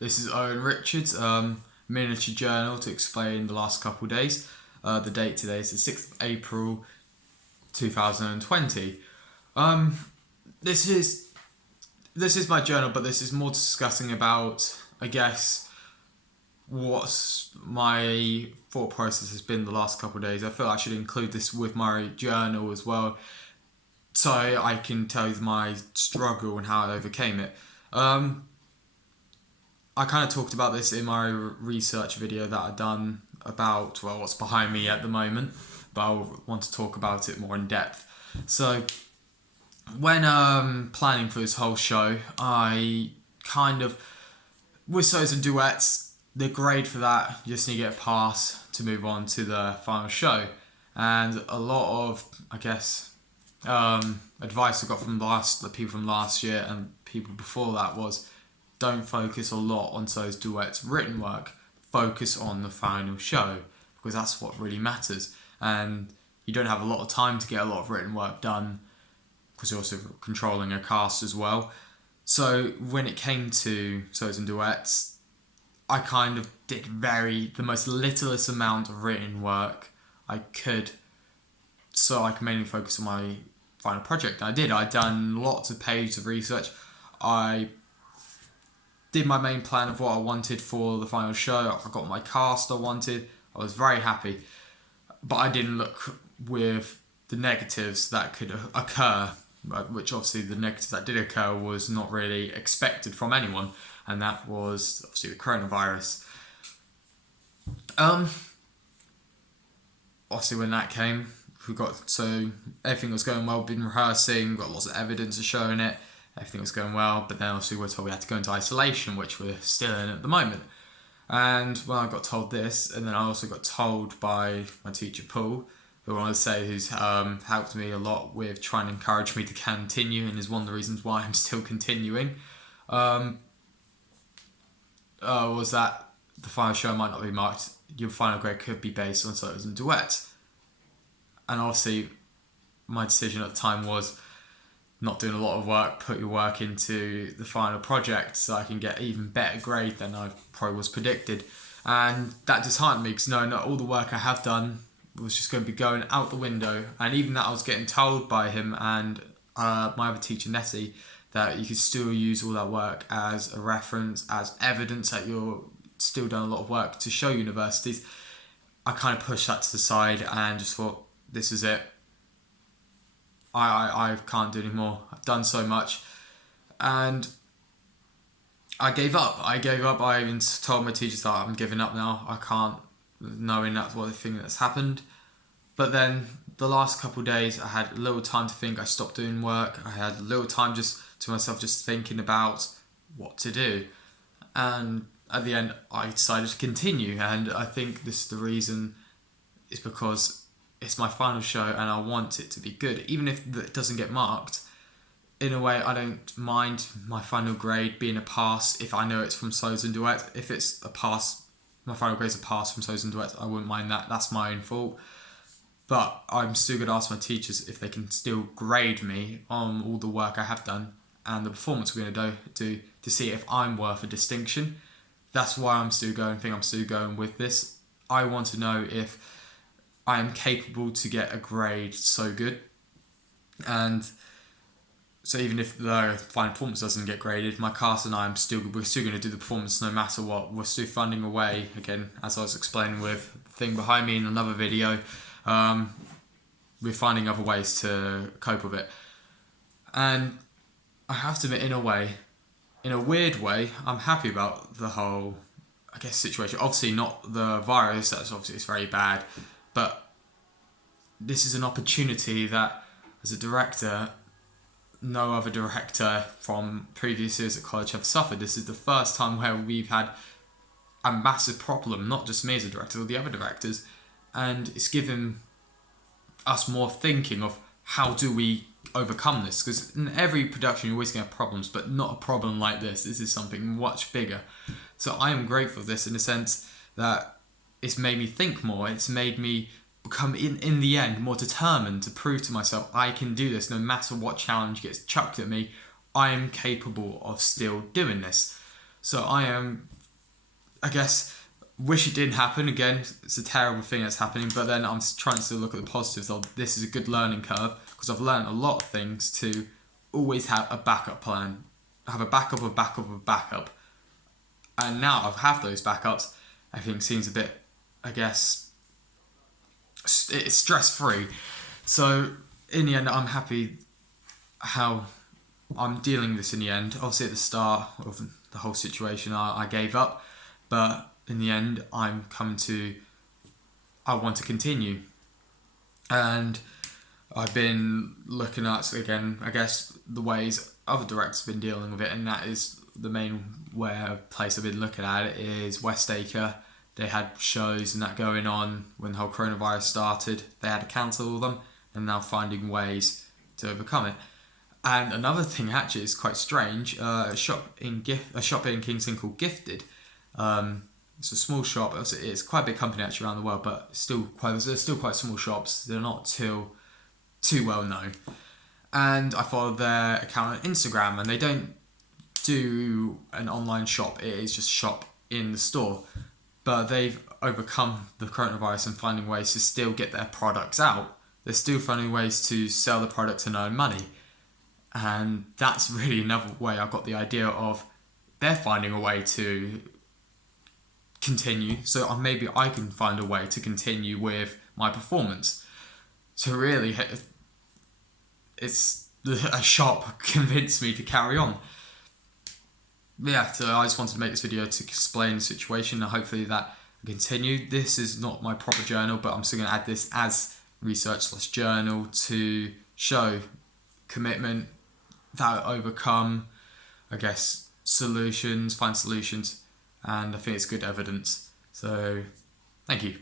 This is Owen Richards, miniature journal to explain the last couple of days. The date today is the 6th of April 2020. Um, this is this is my journal, but this is more discussing about, I guess, what's my thought process has been the last couple of days. I feel I should include this with my journal as well, so I can tell you my struggle and how I overcame it. I kind of talked about this in my research video that I've done about, well, what's behind me at the moment, but I want to talk about it more in depth. So, when planning for this whole show, I kind of, with solos and duets, the grade for that, you just need to get a pass to move on to the final show. And a lot of, I guess, advice I got from the people from last year and people before that was, don't focus a lot on those duets written work. Focus on the final show, because that's what really matters. And you don't have a lot of time to get a lot of written work done, because you're also controlling a cast as well. So when it came to solos and duets, I kind of did the most littlest amount of written work I could, so I could mainly focus on my final project. And I did. I'd done lots of pages of research. I did my main plan of what I wanted for the final show. I got my cast I wanted. I was very happy. But I didn't look with the negatives that could occur, which obviously the negatives that did occur was not really expected from anyone, and that was obviously the coronavirus. Obviously when that came, so everything was going well, been rehearsing, got lots of evidence of showing it, everything was going well, but then obviously we were told we had to go into isolation, which we're still in at the moment. And when I got told this, and then I also got told by my teacher Paul, who I want to say who's helped me a lot with trying to encourage me to continue, and is one of the reasons why I'm still continuing, was that the final show might not be marked. Your final grade could be based on solos and duets. And obviously, my decision at the time was not doing a lot of work, put your work into the final project so I can get even better grade than I probably was predicted. And that disheartened me, because knowing that all the work I have done was just going to be going out the window. And even that I was getting told by him and my other teacher, Nettie, that you could still use all that work as a reference, as evidence that you're still done a lot of work to show universities. I kind of pushed that to the side and just thought, this is it. I can't do anymore. I've done so much. And I gave up. I even told my teachers that I'm giving up now. I can't, knowing that's what the thing that's happened. But then the last couple of days, I had a little time to think. I stopped doing work. I had a little time just to myself, just thinking about what to do. And at the end, I decided to continue. And I think this is the reason, is because it's my final show and I want it to be good. Even if it doesn't get marked, in a way, I don't mind my final grade being a pass if I know it's from solos and duets. If it's a pass, my final grade's a pass from solos and duets, I wouldn't mind that. That's my own fault. But I'm still going to ask my teachers if they can still grade me on all the work I have done and the performance we're going to do to see if I'm worth a distinction. That's why I'm still going with this. I want to know if I am capable to get a grade so good. And so even if the final performance doesn't get graded, my cast and we're still going to do the performance no matter what. We're still finding a way, again, as I was explaining with the thing behind me in another video, we're finding other ways to cope with it. And I have to admit, in a weird way, I'm happy about the whole, I guess, situation. Obviously not the virus, that's obviously, it's very bad, but this is an opportunity that, as a director, no other director from previous years at college have suffered. This is the first time where we've had a massive problem, not just me as a director, but the other directors, and it's given us more thinking of how do we overcome this, because in every production you're always going to have problems, but not a problem like this. This is something much bigger. So I am grateful for this, in the sense that it's made me think more. It's made me become, in the end, more determined to prove to myself I can do this no matter what challenge gets chucked at me. I am capable of still doing this. So I guess, wish it didn't happen again. It's a terrible thing that's happening, but then I'm trying to look at the positives of this is a good learning curve because I've learned a lot of things to always have a backup plan, have a backup of backup of backup. And now I have those backups, everything seems a bit, I guess, it's stress free. So in the end, I'm happy how I'm dealing with this in the end. Obviously, at the start of the whole situation, I gave up, but in the end, I want to continue. And I've been looking at, again, I guess, the ways other directors have been dealing with it, and that is the main place I've been looking at it is West Acre. They had shows and that going on when the whole coronavirus started. They had to cancel all them, and now finding ways to overcome it. And another thing actually is quite strange. A shop in Kingston called Gifted. It's a small shop. It's quite a big company actually around the world, but they're still quite small shops. They're not too well known. And I followed their account on Instagram, and they don't do an online shop. It is just shop in the store. But they've overcome the coronavirus and finding ways to still get their products out. They're still finding ways to sell the products and earn money. And that's really another way I got the idea of they're finding a way to continue, so maybe I can find a way to continue with my performance. So really, it's a shop convinced me to carry on. Yeah, so I just wanted to make this video to explain the situation and hopefully that will continue. This is not my proper journal, but I'm still going to add this as research/journal to show commitment, that overcome, I guess, find solutions, and I think it's good evidence. So, thank you.